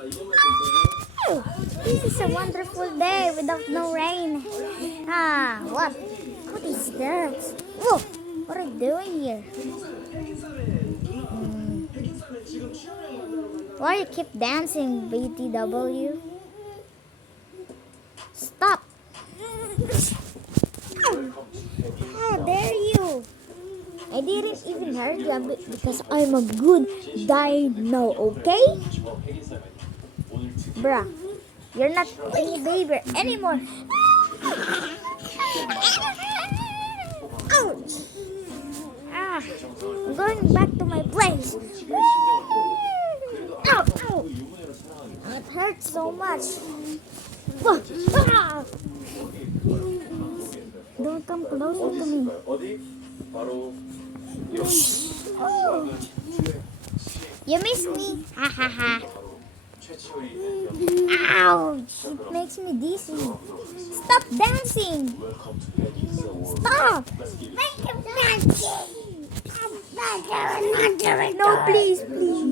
Oh, this is a wonderful day without no rain. Ah, what? What is that? Whoa, what are you doing here? Why you keep dancing, BTW? Stop! How dare you? I didn't even hurt you because I'm a good dino, okay? Bruh, you're not any baby anymore. Ouch! Ah, I'm going back to my place. Ow, ow. It hurts so much. Ah! Don't come closer to me. Oh, you miss me. Ha ha ha. Ouch! It makes me dizzy. Stop dancing. Stop. Make him dancing. No, please, please.